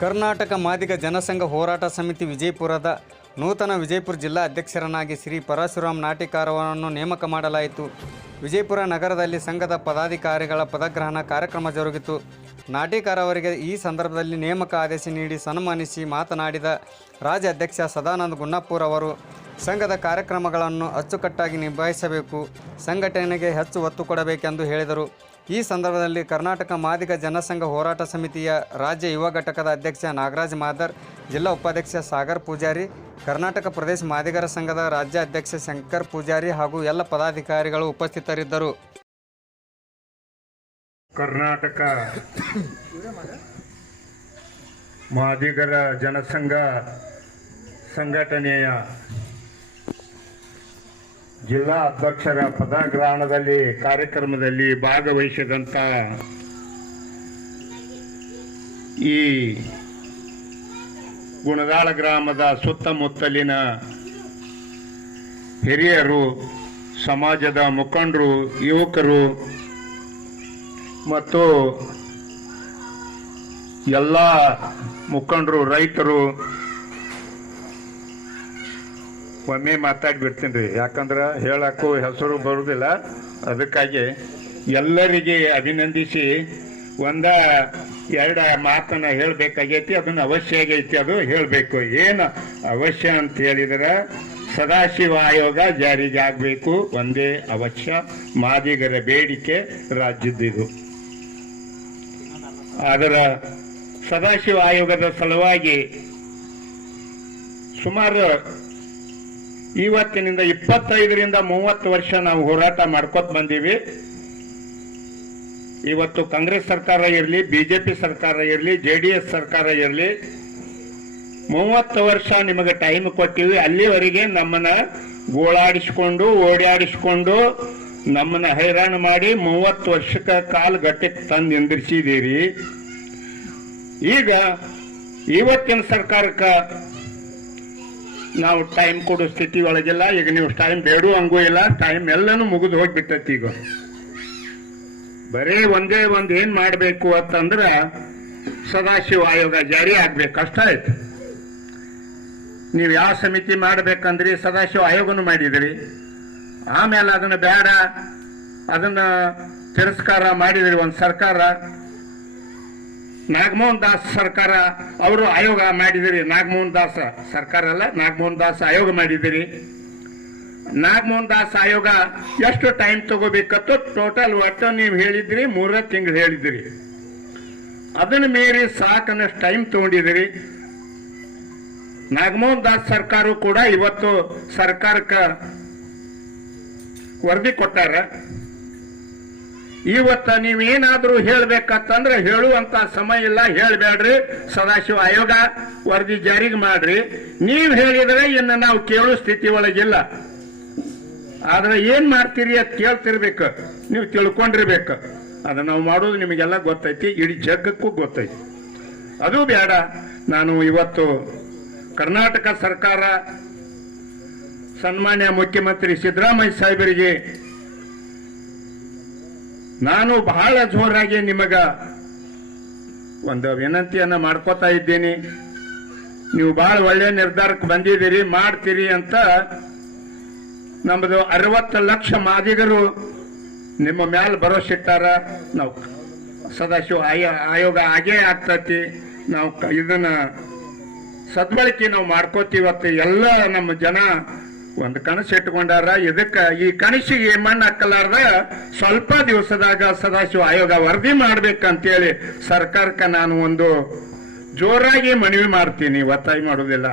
ಕರ್ನಾಟಕ ಮಾದಿಗ ಜನಸಂಘ ಹೋರಾಟ ಸಮಿತಿ ವಿಜಯಪುರದ ನೂತನ ವಿಜಯಪುರ ಜಿಲ್ಲಾ ಅಧ್ಯಕ್ಷರನ್ನಾಗಿ ಶ್ರೀ ಪರಶುರಾಮ್ ನಾಟಿಕಾರವನ್ನು ನೇಮಕ ಮಾಡಲಾಯಿತು. ವಿಜಯಪುರ ನಗರದಲ್ಲಿ ಸಂಘದ ಪದಾಧಿಕಾರಿಗಳ ಪದಗ್ರಹಣ ಕಾರ್ಯಕ್ರಮ ಜರುಗಿತು. ನಾಟಿಕಾರ ಅವರಿಗೆ ಈ ಸಂದರ್ಭದಲ್ಲಿ ನೇಮಕ ಆದೇಶ ನೀಡಿ ಸನ್ಮಾನಿಸಿ ಮಾತನಾಡಿದ ರಾಜ್ಯ ಅಧ್ಯಕ್ಷ ಸದಾನಂದ ಗುಣ್ಣಪ್ಪೂರ್ ಅವರು, ಸಂಘದ ಕಾರ್ಯಕ್ರಮಗಳನ್ನು ಅಚ್ಚುಕಟ್ಟಾಗಿ ನಿಭಾಯಿಸಬೇಕು, ಸಂಘಟನೆಗೆ ಹೆಚ್ಚು ಒತ್ತು ಕೊಡಬೇಕೆಂದು ಹೇಳಿದರು. ಈ ಸಂದರ್ಭದಲ್ಲಿ ಕರ್ನಾಟಕ ಮಾದಿಗ ಜನಸಂಘ ಹೋರಾಟ ಸಮಿತಿಯ ರಾಜ್ಯ ಯುವ ಘಟಕದ ಅಧ್ಯಕ್ಷ ನಾಗರಾಜ್ ಮಾದರ್, ಜಿಲ್ಲಾ ಉಪಾಧ್ಯಕ್ಷ ಸಾಗರ್ ಪೂಜಾರಿ, ಕರ್ನಾಟಕ ಪ್ರದೇಶ ಮಾದಿಗರ ಸಂಘದ ರಾಜ್ಯ ಅಧ್ಯಕ್ಷ ಶಂಕರ್ ಪೂಜಾರಿ ಹಾಗೂ ಎಲ್ಲ ಪದಾಧಿಕಾರಿಗಳು ಉಪಸ್ಥಿತರಿದ್ದರು. ಕರ್ನಾಟಕ ಮಾದಿಗರ ಜನಸಂಘ ಸಂಘಟನೆಯ ಜಿಲ್ಲಾ ಅಧ್ಯಕ್ಷರ ಪದಗ್ರಹಣದಲ್ಲಿ ಕಾರ್ಯಕ್ರಮದಲ್ಲಿ ಭಾಗವಹಿಸಿದಂಥ ಈ ಗುಣದಾಳ ಗ್ರಾಮದ ಸುತ್ತಮುತ್ತಲಿನ ಹಿರಿಯರು, ಸಮಾಜದ ಮುಖಂಡರು, ಯುವಕರು ಮತ್ತು ಎಲ್ಲ ಮುಖಂಡರು, ರೈತರು ಒಮ್ಮೆ ಮಾತಾಡ್ಬಿಡ್ತೀನಿ ರೀ. ಯಾಕಂದ್ರೆ ಹೇಳಕ್ಕೂ ಹೆಸರು ಬರುವುದಿಲ್ಲ ಅದಕ್ಕಾಗಿ ಎಲ್ಲರಿಗೆ ಅಭಿನಂದಿಸಿ ಒಂದ ಎರಡ ಮಾತನ್ನ ಹೇಳಬೇಕಾಗೈತಿ, ಅದನ್ನ ಅವಶ್ಯ ಆಗೈತಿ, ಅದು ಹೇಳಬೇಕು. ಏನು ಅವಶ್ಯ ಅಂತ ಹೇಳಿದ್ರೆ ಸದಾಶಿವ ಆಯೋಗ ಜಾರಿಗೆ ಆಗಬೇಕು ಒಂದೇ ಅವಶ್ಯ, ಮಾದಿಗರ ಬೇಡಿಕೆ ರಾಜ್ಯದ್ದಿದು. ಅದರ ಸದಾಶಿವ ಆಯೋಗದ ಸಲುವಾಗಿ ಸುಮಾರು ಇವತ್ತಿನಿಂದ ಇಪ್ಪತ್ತೈದರಿಂದ ಮೂವತ್ತು ವರ್ಷ ನಾವು ಹೋರಾಟ ಮಾಡ್ಕೋತ ಬಂದೀವಿ. ಇವತ್ತು ಕಾಂಗ್ರೆಸ್ ಸರ್ಕಾರ ಇರಲಿ, ಬಿಜೆಪಿ ಸರ್ಕಾರ ಇರಲಿ, ಜೆ ಸರ್ಕಾರ ಇರಲಿ, ಮೂವತ್ತು ವರ್ಷ ನಿಮಗೆ ಟೈಮ್ ಕೊಟ್ಟಿವಿ. ಅಲ್ಲಿವರೆಗೆ ನಮ್ಮನ್ನ ಗೋಳಾಡಿಸ್ಕೊಂಡು ಓಡಾಡಿಸ್ಕೊಂಡು ನಮ್ಮನ್ನ ಹೈರಾಣ ಮಾಡಿ ಮೂವತ್ತು ವರ್ಷಕ್ಕೆ ಕಾಲು ಗಟ್ಟಿ ತಂದು ನಿಂದಿರಿಸಿದ್ದೀರಿ ಈಗ ಇವತ್ತಿನ ಸರ್ಕಾರಕ್ಕೆ ನಾವು ಟೈಮ್ ಕೊಡೋ ಸ್ಥಿತಿ ಒಳಗಿಲ್ಲ. ಈಗ ನೀವು ಟೈಮ್ ಬೇಡೂ ಹಂಗೂ ಇಲ್ಲ. ಟೈಮ್ ಎಲ್ಲನೂ ಮುಗಿದು ಹೋಗ್ಬಿಟ್ಟೈತಿ ಈಗ. ಬರೀ ಒಂದೇ ಒಂದು ಏನ್ ಮಾಡಬೇಕು ಅಂತಂದ್ರೆ ಸದಾಶಿವ ಆಯೋಗ ಜಾರಿ ಆಗ್ಬೇಕು. ಕಷ್ಟ ಆಯ್ತು? ನೀವು ಯಾವ ಸಮಿತಿ ಮಾಡ್ಬೇಕಂದ್ರಿ ಸದಾಶಿವ ಆಯೋಗನು ಮಾಡಿದಿರಿ. ಆಮೇಲೆ ಅದನ್ನ ಬೇಡ. ಅದನ್ನ ತಿರಸ್ಕಾರ ಮಾಡಿದ್ರಿ ಒಂದು ಸರ್ಕಾರ. ನಾಗಮೋಹನ್ ದಾಸ್ ಸರ್ಕಾರ, ಅವರು ಆಯೋಗ ಮಾಡಿದಿರಿ ನಾಗಮೋಹನ್ ದಾಸ್ ಸರ್ಕಾರ ಅಲ್ಲ ನಾಗಮೋಹನ್ ದಾಸ್ ಆಯೋಗ ಮಾಡಿದಿರಿ ನಾಗಮೋಹನ್ ದಾಸ್ ಆಯೋಗ ಎಷ್ಟು ಟೈಮ್ ತಗೋಬೇಕತ್ತು ಟೋಟಲ್ ಒಟ್ಟು ನೀವು ಹೇಳಿದ್ರಿ ಮೂರ ತಿಂಗಳು ಹೇಳಿದಿರಿ. ಅದನ್ನ ಮೀರಿ ಸಾಕನ್ನಷ್ಟು ಟೈಮ್ ತಗೊಂಡಿದಿರಿ ನಾಗಮೋಹನ್ ದಾಸ್ ಸರ್ಕಾರ ಕೂಡ ಇವತ್ತು ಸರ್ಕಾರಕ್ಕೆ ವರದಿ ಕೊಟ್ಟಾರ. ಇವತ್ತ ನೀವೇನಾದ್ರೂ ಹೇಳ್ಬೇಕಂತಂದ್ರೆ ಹೇಳುವಂತ ಸಮಯ ಇಲ್ಲ. ಹೇಳ್ಬೇಡ್ರಿ. ಸದಾಶಿವ ಆಯೋಗ ವರದಿ ಜಾರಿಗೆ ಮಾಡ್ರಿ. ನೀವು ಹೇಳಿದ್ರೆ ಇನ್ನು ನಾವು ಕೇಳೋ ಸ್ಥಿತಿ ಒಳಗಿಲ್ಲ. ಆದ್ರೆ ಏನ್ ಮಾಡ್ತೀರಿ ಅಂತ ಕೇಳ್ತಿರ್ಬೇಕು. ನೀವು ತಿಳ್ಕೊಂಡಿರ್ಬೇಕು. ಅದನ್ನ ನಾವು ಮಾಡೋದು ನಿಮಗೆಲ್ಲ ಗೊತ್ತೈತಿ. ಇಡೀ ಜಗಕ್ಕೂ ಗೊತ್ತೈತಿ. ಅದು ಬೇಡ. ನಾನು ಇವತ್ತು ಕರ್ನಾಟಕ ಸರ್ಕಾರ ಸನ್ಮಾನ್ಯ ಮುಖ್ಯಮಂತ್ರಿ ಸಿದ್ದರಾಮಯ್ಯ ಸಾಹೇಬರಿಗೆ ನಾನು ಬಹಳ ಜೋರಾಗಿ ನಿಮಗ ಒಂದು ವಿನಂತಿಯನ್ನ ಮಾಡ್ಕೋತಾ ಇದ್ದೀನಿ. ನೀವು ಬಹಳ ಒಳ್ಳೆ ನಿರ್ಧಾರಕ್ಕೆ ಬಂದಿದ್ದೀರಿ, ಮಾಡ್ತೀರಿ ಅಂತ ನಮ್ಮದು ಅರವತ್ತು ಲಕ್ಷ ಮಾದಿಗರು ನಿಮ್ಮ ಮ್ಯಾಲ ಭರೋಸಿಟ್ಟಾರ ನಾವು ಸದಾಶಿವ ಆಯೋ, ಆಯೋಗ ಆಗೇ ಆಗ್ತತಿ. ನಾವು ಇದನ್ನ ಸದ್ಬಳಕೆ ನಾವು ಮಾಡ್ಕೋತೀವತ್ತು ಎಲ್ಲ ನಮ್ಮ ಜನ ಒಂದು ಕನಸು ಇಟ್ಕೊಂಡಾರ ಇದಕ್ಕ ಈ ಕನಸಿಗೆ ಮಣ್ಣು ಹಾಕಲಾರ್ದ ಸ್ವಲ್ಪ ದಿವಸದಾಗ ಸದಾಶಿವ ಆಯೋಗ ವರದಿ ಮಾಡ್ಬೇಕಂತೇಳಿ ಸರ್ಕಾರಕ್ಕೆ ನಾನು ಒಂದು ಜೋರಾಗಿ ಮನವಿ ಮಾಡ್ತೀನಿ, ಒತ್ತಾಯ ಮಾಡೋದಿಲ್ಲ